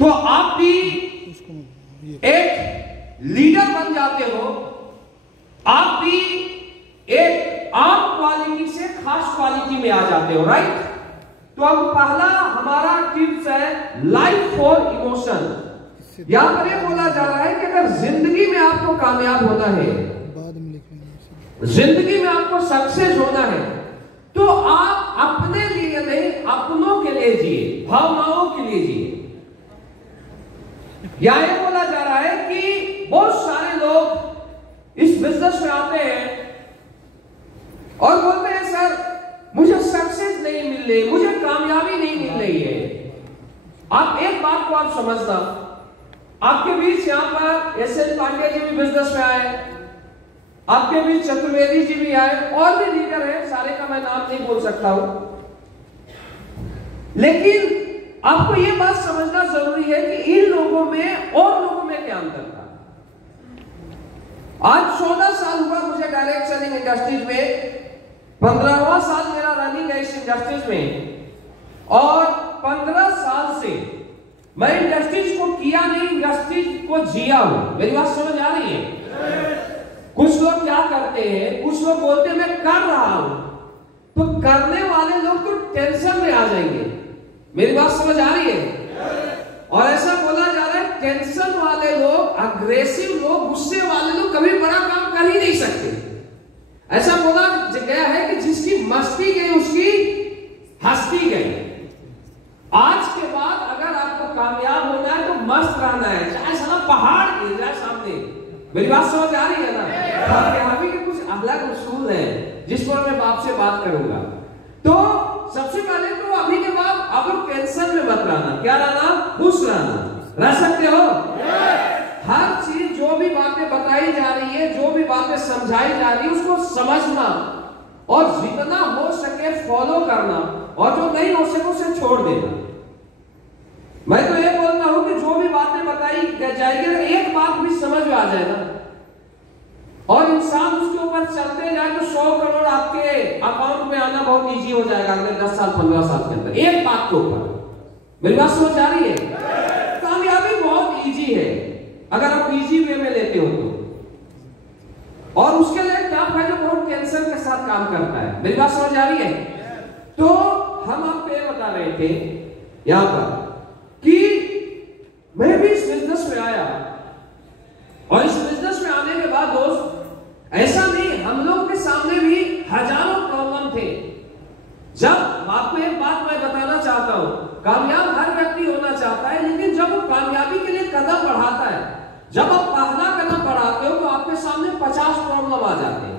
तो आप भी एक लीडर बन जाते हो, आप भी एक आम क्वालिटी से खास क्वालिटी में आ जाते हो, राइट। तो अब पहला हमारा टिप्स है लाइफ फॉर इमोशन। यहां पर यह बोला जा रहा है कि अगर जिंदगी में आपको कामयाब होना है, जिंदगी में आपको सक्सेस होना है, तो आप अपने लिए नहीं, अपनों के लिए जिए, भावनाओं के लिए जिए। यह बोला जा रहा है कि बहुत सारे लोग इस बिजनेस में आते हैं और बोलते हैं सर मुझे सक्सेस नहीं मिल रही, मुझे कामयाबी नहीं मिल रही है। आप एक बात को आप समझना, आपके बीच यहां पर एस.एल. पांडे जी भी बिजनेस में आए, आपके बीच चतुर्वेदी जी भी आए, और भी लीडर हैं, सारे का मैं नाम नहीं बोल सकता हूं, लेकिन आपको यह बात समझना जरूरी है कि इन लोगों में और लोगों में क्या अंतर था। आज 14 साल हुआ मुझे डायरेक्ट सेलिंग इंडस्ट्रीज में, 15वां साल मेरा रनिंग है इस इंडस्ट्रीज में, और 15 साल से मैं इंडस्ट्रीज को किया नहीं, इंडस्ट्रीज को जिया हूं। मेरी बात समझ आ रही है? कुछ लोग क्या करते हैं, कुछ लोग बोलते हैं मैं कर रहा हूं, तो करने वाले लोग तो टेंशन में आ जाएंगे। मेरी बात समझ आ रही है? और ऐसा बोला जा रहा है टेंशन वाले लोग, अग्रेसिव लोग, गुस्से वाले लोग कभी बड़ा काम कर ही नहीं सकते। ऐसा बोला गया है कि जिसकी मस्ती गई उसकी हस्ती गई। आज के बाद अगर आपको कामयाब होना है तो मस्त रहना है, चाहे साला पहाड़ गिर जाए सामने। मेरी बात समझ आ रही है ना? कामयाबी के कुछ अलग उसूल हैं जिस पर मैं आपसे बात करूंगा। तो सबसे पहले तो अभी के बाद आप लोग टेंशन में मत रहना। क्या रहना? खुश रहना। रह सकते हो? हर चीज जो भी बातें बताई जा रही है, जो भी बातें समझाई जा रही है, उसको समझना और जितना हो सके फॉलो करना, और जो नहीं हो सके उसे छोड़ देना। मैं तो ये बोलता हूं कि जो भी बातें बताई जाएगी, अगर एक बात भी समझ में आ जाए ना और इंसान उसके ऊपर चलते जाए तो 100 करोड़ आपके अकाउंट में आना बहुत इजी हो जाएगा अगले 10 साल 15 साल के अंदर, एक बात के ऊपर। मेरी बात समझ आ रही है? कामयाबी बहुत इजी है अगर आप इजी वे में लेते हो तो, और उसके लिए क्या फायदा, बहुत टेंशन के साथ काम करता है। मेरी बात समझ आ रही है? तो हम आपको ये बता रहे थे यहां पर कि मैं भी इस बिजनेस में आया, और इस बिजनेस में आने के बाद दोस्त ऐसा नहीं, हम लोग के सामने भी हजारों प्रॉब्लम थे। जब आपको एक बात मैं बताना चाहता हूं, कामयाब हर व्यक्ति होना चाहता है, लेकिन जब वो कामयाबी के लिए कदम बढ़ाता है, जब आप पहला कदम बढ़ाते हो तो आपके सामने 50 प्रॉब्लम आ जाते हैं।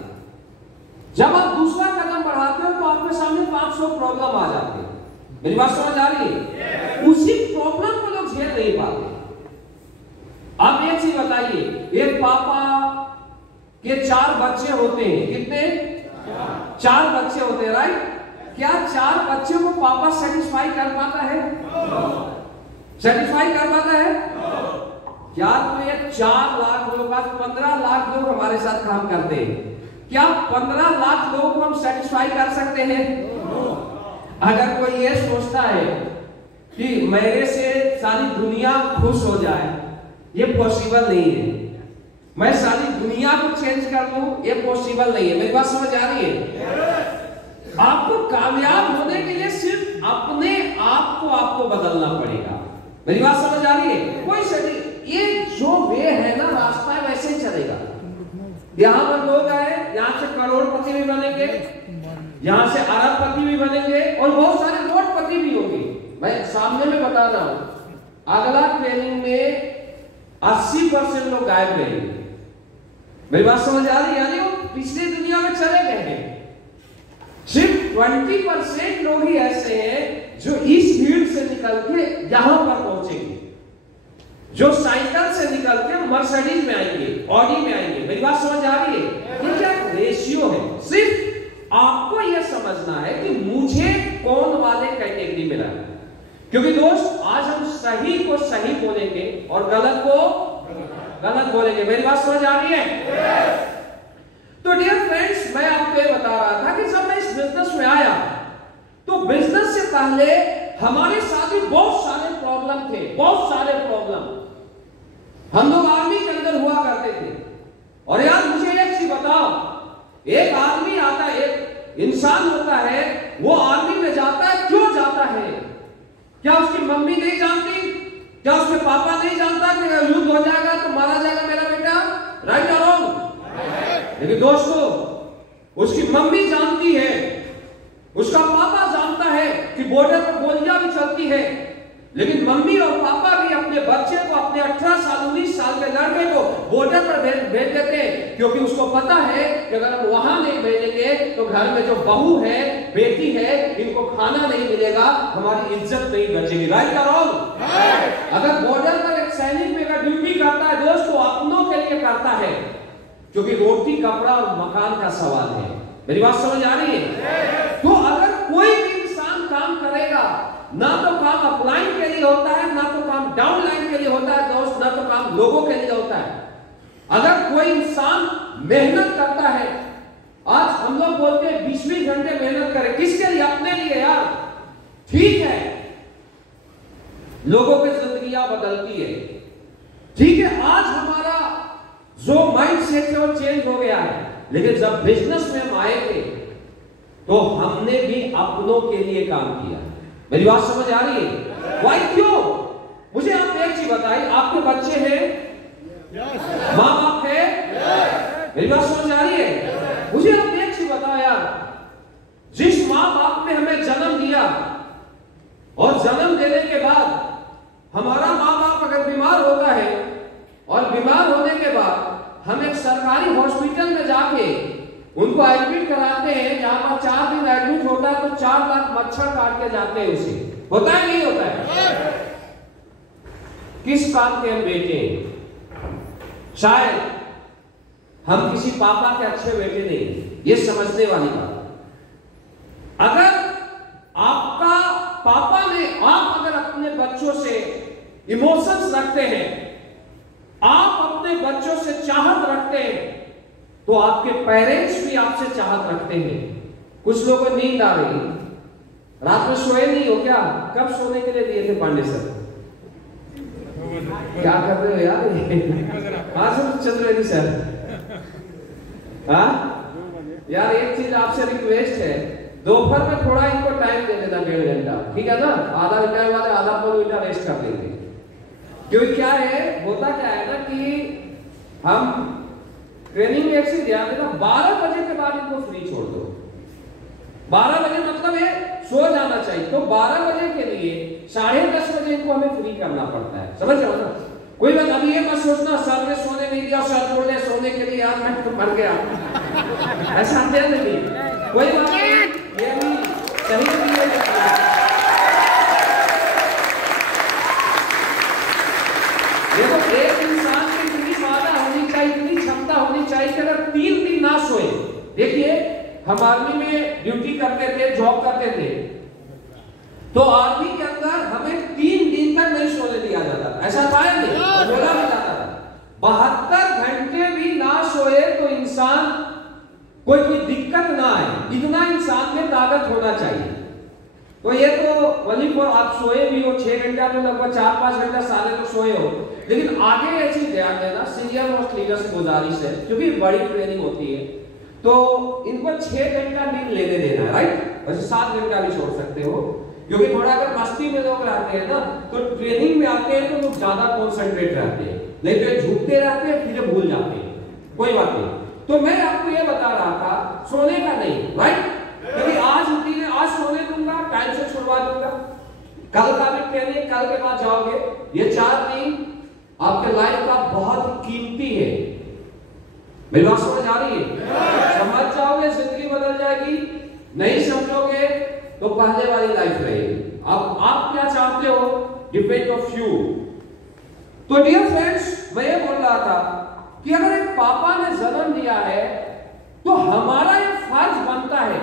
जब आप दूसरा कदम बढ़ाते हो तो आपके सामने 500 प्रॉब्लम आ जाते हैं। मेरी बात समझ आ रही है? उसी प्रॉब्लम को लोग झेल नहीं पाते। आप एक चीज बताइए, एक पापा के 4 बच्चे होते हैं, कितने? 4 बच्चे होते हैं, राइट? क्या 4 बच्चों को पापा सेटिस्फाई कर पाता है? सेटिस्फाई कर पाता है? क्या तो ये 4 लाख लोग, 15 लाख लोग हमारे साथ काम करते हैं, क्या 15 लाख लोगों को हम सेटिस्फाई कर सकते हैं? अगर कोई ये सोचता है कि मेरे से सारी दुनिया खुश हो जाए, ये पॉसिबल नहीं है। मैं सारी दुनिया को चेंज कर दूं, ये पॉसिबल नहीं है। मेरी बात समझ आ रही है? आपको कामयाब होने के लिए सिर्फ अपने आप को आपको बदलना पड़ेगा। मेरी बात समझ आ रही है? कोई सही, ये जो वे है ना, रास्ता है वैसे ही चलेगा। यहां पर लोग आए, यहां से करोड़पति भी बनेंगे, यहां से अरबपति भी बनेंगे, और बहुत सारे करोड़पति भी होंगे। मैं सामने में बता रहा हूं, अगला ट्रेनिंग में 80% लोग गायब रहेंगे। मेरी बात समझ आ रही है? यानी वो पिछली दुनिया में चले गए हैं। सिर्फ 20% लोग ही ऐसे हैं जो इस भीड़ से निकल के यहां पर पहुंचेंगे, जो साइकिल से निकल के मर्सिडीज में आएंगे, ऑडी में आएंगे। मेरी बात समझ आ रही है? ये क्या रेशियो है? सिर्फ आपको यह समझना है कि मुझे कौन वाले कैटेगरी में रहना है। क्योंकि दोस्त आज हम सही को सही बोलेंगे और गलत को गलत बोलेंगे। मेरी बात समझ आ रही है? तो डियर फ्रेंड्स, मैं आपको ये बता रहा था कि जब मैं इस बिजनेस में आया तो बिजनेस से पहले हमारे साथ भी बहुत सारे प्रॉब्लम थे, बहुत सारे प्रॉब्लम। हम लोग आर्मी के अंदर हुआ करते थे। और यार मुझे एक चीज बताओ, एक आदमी आता है, एक इंसान होता है, वो आर्मी में जाता है, क्यों जाता है? क्या उसकी मम्मी नहीं जानती? क्या उसके पापा नहीं जानता कि युद्ध हो जाएगा तो मारा जाएगा मेरा बेटा? राइट और रॉन्ग? लेकिन दोस्तों, उसकी मम्मी जानती है, उसका पापा जानता है कि बॉर्डर पर गोलियां भी चलती है, लेकिन मम्मी और पापा भी अपने बच्चे को, अपने 18 साल 19 साल के लड़के को बॉर्डर पर भेज देते हैं, क्योंकि उसको पता है कि अगर हम वहां नहीं भेजेंगे तो घर में जो बहू है, बेटी है, इनको खाना नहीं मिलेगा, हमारी इज्जत नहीं बचेगी। राइट या रॉन्ग? अगर बॉर्डर पर एक सैनिक में अगर ड्यूटी करता है दोस्तों, अपनों के लिए करता है, क्योंकि रोटी, कपड़ा और मकान का सवाल है। मेरी बात समझ आ रही है? तो अगर कोई भी इंसान काम करेगा, ना तो काम अपलाइन के लिए होता है, ना तो काम डाउन लाइन के लिए होता है दोस्त, ना तो काम लोगों के लिए होता है। अगर कोई इंसान मेहनत करता है, आज हम लोग बोलते हैं 20-20 घंटे मेहनत करें, किसके लिए? अपने लिए यार। ठीक है, लोगों की जिंदगियां बदलती है, ठीक है, आज हमारा जो माइंड सेट है वो चेंज हो गया है, लेकिन जब बिजनेस में हम आए थे तो हमने भी अपनों के लिए काम किया। मेरी बात समझ आ रही है? वाई, क्यों? मुझे आप एक चीज बताइए, आपके बच्चे हैं, माँ बाप है, मेरी बात समझ आ रही है? मुझे आप एक चीज बताओ यार, जिस माँ बाप ने हमें जन्म दिया और जन्म देने के बाद हमारा माँ बाप अगर बीमार होता है और बीमार होने के बाद हम एक सरकारी हॉस्पिटल में जाके उनको एडमिट कराते हैं, जहां पर 4 दिन एडमिट होता है तो 4 लाख मच्छर काट के जाते हैं, उसे होता है नहीं होता है? किस काम के हम बेटे हैं? शायद हम किसी पापा के अच्छे बेटे नहीं, ये समझने वाली बात। अगर आपका पापा ने, आप अगर अपने बच्चों से इमोशंस रखते हैं, आप अपने बच्चों से चाहत रखते हैं, तो आपके पेरेंट्स भी आपसे चाहत रखते हैं। कुछ लोगों को नींद आ रही, रात में सोए नहीं हो क्या? कब सोने के लिए दिए थे पांडे सर? क्या कर रहे हो यार? हाँ सर, चंद्रवेदी सर। हाँ यार, एक चीज आपसे रिक्वेस्ट है, दोपहर में थोड़ा इनको टाइम दे देना, 1.5 घंटा, ठीक है ना? आधा घंटा वाले आधा पौन घंटा रेस्ट कर लेंगे। क्योंकि क्या है, होता क्या है ना कि हम ट्रेनिंग में एक चीज ध्यान देना, 12 बजे के बाद इनको फ्री छोड़ दो। 12 बजे मतलब है सो जाना चाहिए, तो 12 बजे के लिए 10:30 बजे इनको हमें फ्री करना पड़ता है। समझ रहे हो ना? कोई बात, अभी ये मत सोचना सर ने सोने नहीं दिया, सर बोले सोने के लिए, यार मैं तो मर गया, ऐसा नहीं। कोई बात नहीं, ये भी सही नहीं है। देखो, एक इंसान की इतनी मादा होनी चाहिए, इतनी क्षमता होनी चाहिए कि अगर 3 दिन ना सोए। देखिए, हम आर्मी में ड्यूटी करते थे, जॉब करते थे, तो आर्मी के अंदर हमें 3 दिन तक नहीं सोने दिया जाता था, ऐसा था नहीं, बोला भी जाता था 72 घंटे भी ना सोए तो इंसान कोई दिक्कत ना आए, इतना इंसान में ताकत होना चाहिए। तो ये तो वली को आप सोए भी हो 6 घंटा में, लगभग 4-5 घंटा साले तो सोए हो, लेकिन आगे ये चीज ध्यान देना, सीनियर मोस्ट लीडर से गुजारिश है, क्योंकि बड़ी ट्रेनिंग होती है, तो इनको 6 घंटा नींद लेने देना है, राइट? वैसे 7 घंटा भी छोड़ सकते हो, क्योंकि थोड़ा अगर मस्ती में लोग रहते हैं ना, तो ट्रेनिंग में आते हैं तो लोग ज्यादा कॉन्सेंट्रेट रहते हैं, नहीं तो झूठते रहते हैं, फिर भूल जाते हैं। कोई बात नहीं, तो मैं आपको ये बता रहा था, सोने का नहीं, राइट? क्योंकि आज रूटीन है, आज सोने दूंगा, टाइम से छुड़वा दूंगा, कल का भी ट्रेनिंग, कल के बाद जाओगे। ये 4 दिन आपके लाइफ का बहुत कीमती है। मेरी बात समझ आ रही है? समझ जाओगे जिंदगी बदल जाएगी, नहीं समझोगे तो पहले वाली लाइफ रहेगी। अब आप क्या चाहते हो, डिपेंड ऑफ यू। तो डियर फ्रेंड्स, मैं ये बोल रहा था कि अगर एक पापा ने जन्म दिया है तो हमारा एक फर्ज बनता है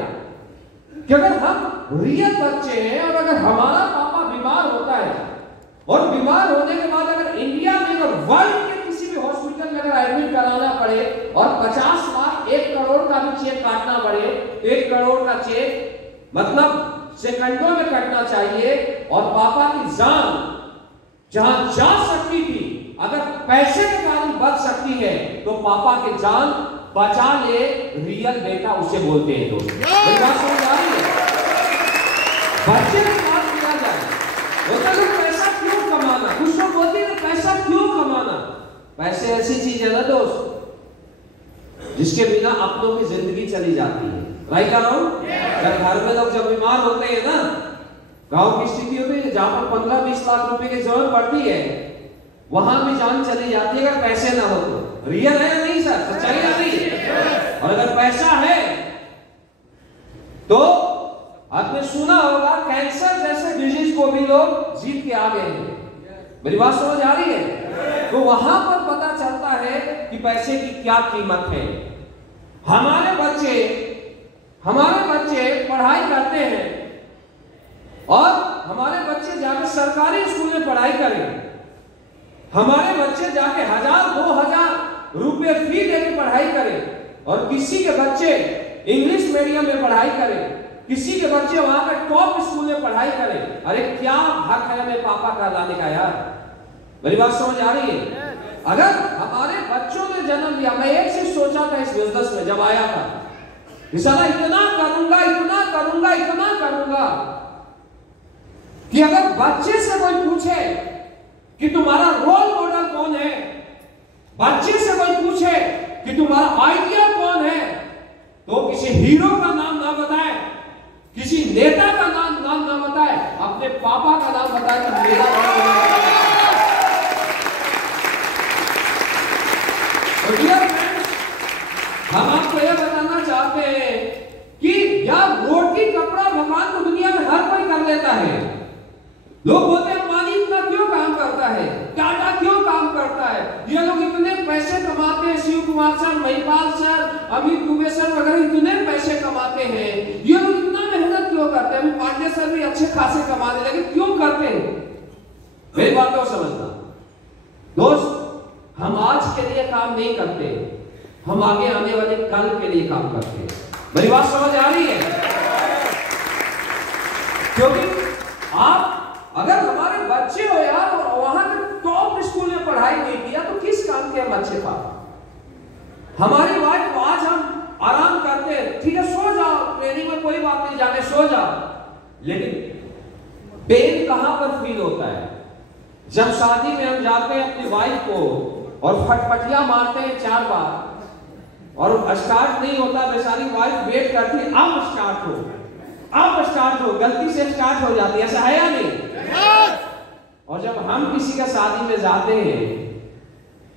कि अगर हम रियल बच्चे हैं और अगर हमारा पापा बीमार होता है और बीमार होने के बाद अगर इंडिया में और वर्ल्ड के किसी भी हॉस्पिटल में अगर एडमिट कराना पड़े और 50 लाख 1 करोड़ का भी चेक काटना पड़े, 1 करोड़ का चेक मतलब सेकंडों में कटना चाहिए। और पापा की जान जहां जा सकती थी, अगर पैसे के कारण बच सकती है, तो पापा की जान बचा ले, रियल बेटा उसे बोलते हैं। दोस्त मेरी बात समझ आ रही है? बच्चे की बात किया जाए, होता है पैसा क्यों कमाना, कुछ लोग बोलते हैं पैसा क्यों कमाना। पैसे ऐसी चीज है ना दोस्त, जिसके बिना अपनों की जिंदगी चली जाती है। राइट आ रहा हूं? घर में लोग जब बीमार होते हैं ना, गांव की स्थिति होती है जहां पर 15-20 लाख रुपए की जरूरत पड़ती है, वहां भी जान चली जाती है अगर पैसे ना हो तो। रियल है या नहीं सर? सच्चाई है नहीं? और अगर पैसा है तो आपने सुना होगा कैंसर जैसे डिजीज को भी लोग जीत के आ गए हैं। मेरी बात समझ आ रही है? तो वहां पर पता चलता है कि पैसे की क्या कीमत है। हमारे बच्चे पढ़ाई करते हैं और हमारे बच्चे जाके सरकारी स्कूल में पढ़ाई करें, हमारे बच्चे जाके 1000-2000 रुपए फी देकर पढ़ाई करें, और किसी के बच्चे इंग्लिश मीडियम में पढ़ाई करें, किसी के बच्चे वहां का टॉप स्कूल में पढ़ाई करें। अरे क्या हक है हमें पापा का लाने का यार? मेरी बात समझ आ रही है? अगर हमारे बच्चों ने जन्म लिया, मैं एक चीज सोचा था इस बिजनेस में जब आया था, साला इतना करूंगा कि अगर बच्चे से कोई पूछे कि तुम्हारा रोल मॉडल कौन है, बच्चे से कोई पूछे कि तुम्हारा आइडिया कौन है, तो किसी हीरो का नाम ना बताए, किसी नेता का नाम ना बताए, अपने पापा का नाम बताए कि मेरा हम आपको यह बताना चाहते हैं कि यार रोटी कपड़ा मकान तो दुनिया में हर कोई कर लेता है। लोग बोलते हैं अंबानी इतना क्यों काम करता है, टाटा क्यों काम करता है, ये लोग इतने पैसे कमाते हैं, Shiv Kumar sir, Mahipal sir, Amit Dubey sir वगैरह इतने पैसे कमाते हैं, ये लोग इतना मेहनत क्यों करते हैं। अभी पांडे सर भी अच्छे खासे कमाने लगे, क्यों करते हैं? मेरी बात को समझना दोस्त, हम आज के लिए काम नहीं करते, हम आगे आने वाले कल के लिए काम करते हैं। मेरी बात समझ आ रही है? क्योंकि आप अगर हमारे बच्चे हो यार और वहां के टॉप स्कूल में पढ़ाई नहीं किया तो किस काम के बच्चे पापा? हमारी वाइफ को आज हम आराम करते हैं, ठीक है सो जाओ, ट्रेनिंग में कोई बात नहीं, जाके सो जाओ, लेकिन पेन कहां पर फील होता है? जब शादी में हम जाते हैं अपनी वाइफ को और फटफटिया मारते हैं 4 बार और स्टार्ट नहीं होता, बेचारी वाइफ वेट करती है अब स्टार्ट हो, गलती से स्टार्ट हो जाती है, ऐसा है या नहीं? और जब हम किसी का शादी में जाते हैं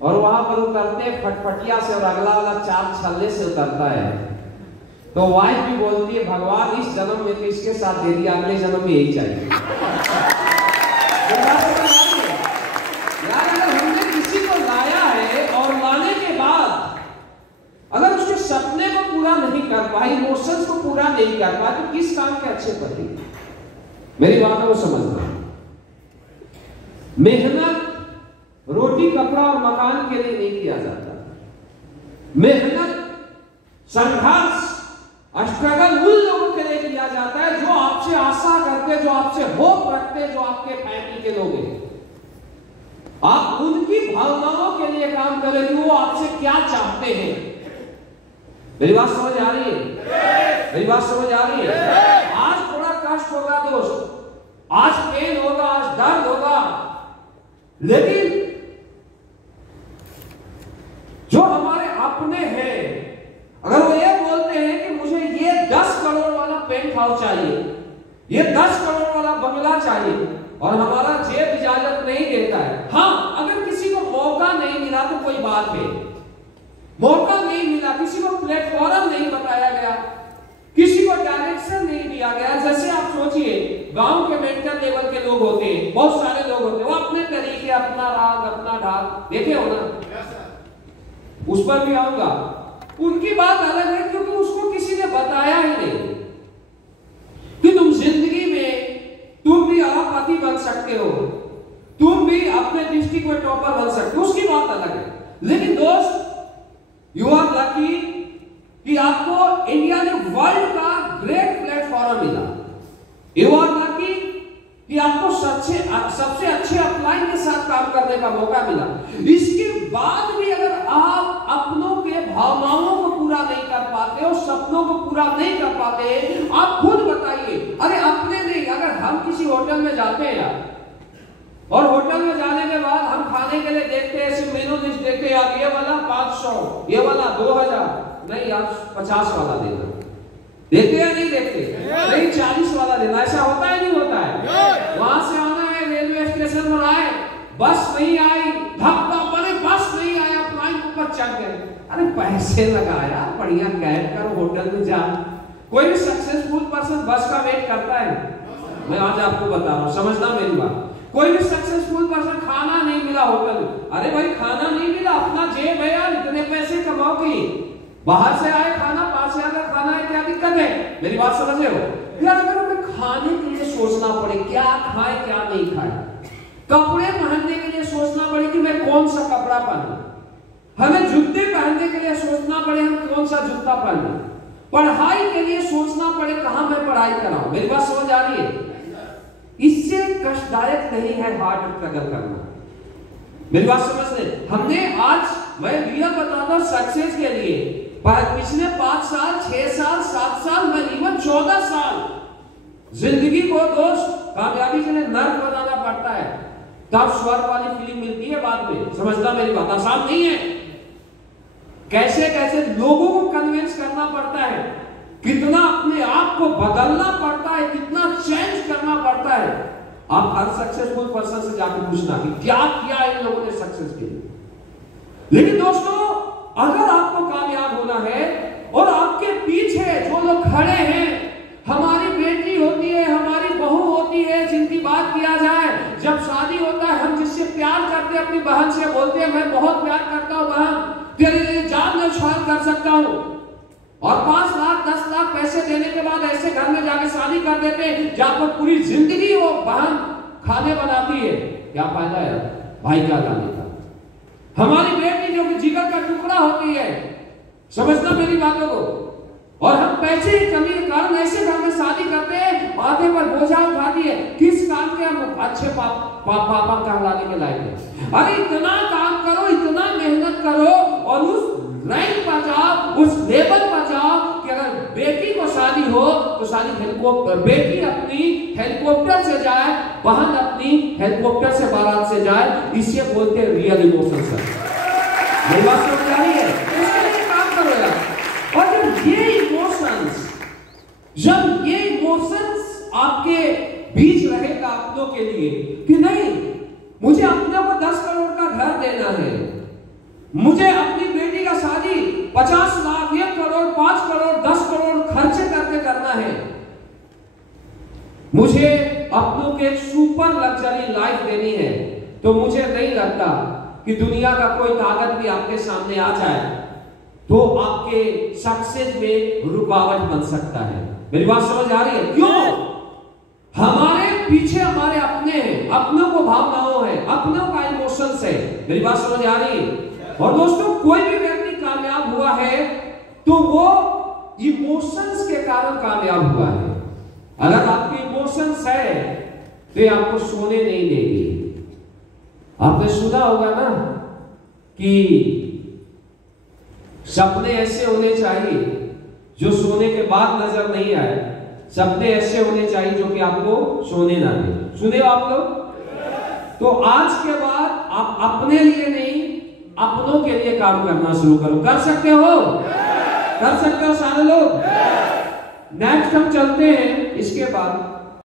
और वहां पर उतरते हैं फटफटिया से और अगला वाला 4 छल्ले से उतरता है, तो वाइफ भी बोलती है भगवान इस जन्म में तो इसके साथ दे दिया, अगले जन्म में यही चाहिए। यार अगर हमने किसी को लाया है और लाने के बाद अगर उसके सपने को पूरा नहीं कर पाए, इमोशंस को पूरा नहीं कर पाए, तो किस काम के अच्छे पति? मेरी बात को समझना। मेहनत रोटी कपड़ा और मकान के लिए नहीं किया जाता, मेहनत संघर्ष स्ट्रगल उन लोगों के लिए किया जाता है जो आपसे आशा करते, जो आपसे होप रखते, जो आपके फैमिली के लोग हैं। आप उनकी भावनाओं के लिए काम करें कि वो आपसे क्या चाहते हैं। मेरी बात समझ आ रही है? मेरी बात समझ आ रही है? आज थोड़ा कष्ट होगा दोस्त, आज पेन होगा, आज दर्द होगा, लेकिन जो हमारे अपने हैं, अगर वो ये बोलते हैं कि मुझे ये 10 करोड़ वाला पेंट हाउस चाहिए, ये 10 करोड़ वाला बंगला चाहिए, और हमारा जेब इजाजत नहीं देता है, हाँ अगर किसी को मौका नहीं मिला तो कोई बात है, मौका नहीं मिला, किसी को प्लेटफॉर्म नहीं बताया गया, किसी को डायरेक्शन नहीं दिया गया। जैसे आप सोचिए गांव के मेंटल लेवल के लोग होते हैं, बहुत सारे लोग होते हैं, वो अपने तरीके, अपना राग, अपना ढाल, देखे हो ना, उस पर भी आऊंगा। उनकी बात अलग है क्योंकि उसको किसी ने बताया ही नहीं कि तुम जिंदगी में तुम भी अरबपति बन सकते हो, तुम भी अपने डिस्ट्रिक्ट में टॉपर बन सकते हो, उसकी बात अलग है। लेकिन दोस्त यू आर लकी कि आपको इंडिया ने वर्ल्ड का ग्रेट प्लेटफॉर्म मिला। यू आर लकी कि आपको सबसे अच्छे अपलाइन के साथ काम करने का मौका मिला। इसके बाद भी अगर आप अपनों के भावनाओं को पूरा नहीं कर पाते हो, सपनों को पूरा नहीं कर पाते, आप खुद बताइए। अरे अपने नहीं, अगर हम किसी होटल में जाते हैं यार, और होटल में जाने के बाद हम खाने के लिए देखते हैं, सिर्फ मेनू लिस्ट देखते हैं, यार ये वाला 500, ये वाला 2000, नहीं आप 50 वाला देना। देखते या नहीं देखते? नहीं 40 वाला देना। ऐसा होता है नहीं होता है? वहां से आना है, रेलवे स्टेशन पर आए, बस नहीं आई, धक्का पड़े, बस नहीं आया, फ्लाइट ऊपर चढ़ गए। अरे पैसे लगाया, बढ़िया कैब करो, होटल में जा। कोई भी सक्सेसफुल पर्सन बस का वेट करता है? मैं आज आपको बता रहा हूं, समझना मेरी बात। कोई भी सक्सेसफुल पर्सन, खाना नहीं मिला होटल में, अरे भाई खाना नहीं मिला, अपना जेब है यार, इतने पैसे कमाओगे, बाहर से आए खाना, 5,000 का खाना है, क्या दिक्कत है? मेरी बात समझ रहे हो? यार अगर हमें खाने के लिए सोचना पड़े, क्या खाए क्या नहीं खाए, कपड़े पहनने के लिए सोचना पड़े कि मैं कौन सा कपड़ा पहनूं, हमें जूते पहनने के लिए सोचना पड़े हम कौन सा जूता पहनूं, पढ़ाई के लिए सोचना पड़े कहां मैं पढ़ाई कराऊं, मेरी बात समझ आ रही है? इससे कष्टदायक नहीं है हार्ड स्ट्रगल करना। मेरी बात समझ रहे? हमने आज, मैं रियल बताता हूं, सक्सेस के लिए पिछले 5 साल, 6 साल, 7 साल, मैं इवन 14 साल जिंदगी को दोस्त कामयाबी के लिए नर्क बनाना पड़ता है, तब स्वर्ग वाली फीलिंग मिलती है बाद में। समझना मेरी बात, आसान नहीं है। कैसे कैसे लोगों को कन्विंस करना पड़ता है, कितना अपने आप को बदलना पड़ता है, कितना चेंज करना पड़ता है। आप हर सक्सेसफुल पर्सन से जाकर पूछना कि क्या किया इन लोगों ने सक्सेस के लिए। लेकिन दोस्तों, अगर आपको कामयाब होना है और आपके पीछे जो लोग खड़े हैं, हमारी बेटी होती है, हमारी बहू होती है, जिनकी बात किया जाए, जब शादी होता है, हम जिससे प्यार करते हैं, अपनी बहन से बोलते हैं मैं बहुत प्यार करता हूं बहन, तेरे लिए जान न्यौछावर कर सकता हूं, और 5 लाख 10 लाख पैसे देने के बाद ऐसे घर में जाके शादी कर देते हैं जहां पर पूरी जिंदगी वो बहन खाने बनाती है। क्या फायदा है भाई क्या लाने का? हमारी बेटी जो कि जिगर का टुकड़ा होती है, समझना मेरी बातों को, और हम पैसे की कमी के कारण ऐसे घर में शादी करते हैं, माथे पर बोझा उठाती है, किस काम के हम अच्छे पापा कहलाने के लायक है? अरे इतना काम करो, इतना मेहनत करो, और उस रैंक पर जाओ, उस लेवल पर जाओ कि अगर बेटी को शादी हो तो शादी बेटी अपनी हेलीकॉप्टर से जाए, बहन अपनी हेलीकॉप्टर से बारात से जाए। इसे बोलते हैं रियल इमोशन। सर मेरी बात समझ आ रही है? इसके लिए काम करो यार। और जब ये इमोशंस आपके बीच रहेगा अपनों के लिए कि नहीं मुझे अपने को 10 करोड़ का घर देना है, मुझे अपनी बेटी का शादी 50 लाख 1 करोड़ 5 करोड़ 10 करोड़ खर्चे करके करना है, मुझे अपनों के एक सुपर लग्जरी लाइफ देनी है, तो मुझे नहीं लगता कि दुनिया का कोई ताकत भी आपके सामने आ जाए तो आपके सक्सेस में रुकावट बन सकता है। मेरी बात समझ आ रही है? क्यों? हमारे पीछे हमारे अपने हैं, अपनों को भावनाओं है, अपनों का इमोशंस है। मेरी बात समझ आ रही है? और दोस्तों, कोई भी व्यक्ति कामयाब हुआ है तो वो इमोशंस के कारण कामयाब हुआ है। अगर आपके इमोशंस है तो ये आपको सोने नहीं देगी। आपने सुना होगा ना कि सपने ऐसे होने चाहिए जो सोने के बाद नजर नहीं आए, सपने ऐसे होने चाहिए जो कि आपको सोने ना दे। सुने हो आप लोग? तो आज के बाद आप अपने लिए नहीं, अपनों के लिए काम करना शुरू करो। कर सकते हो? कर सकते हो सारे लोग? नेक्स्ट हम चलते हैं इसके बाद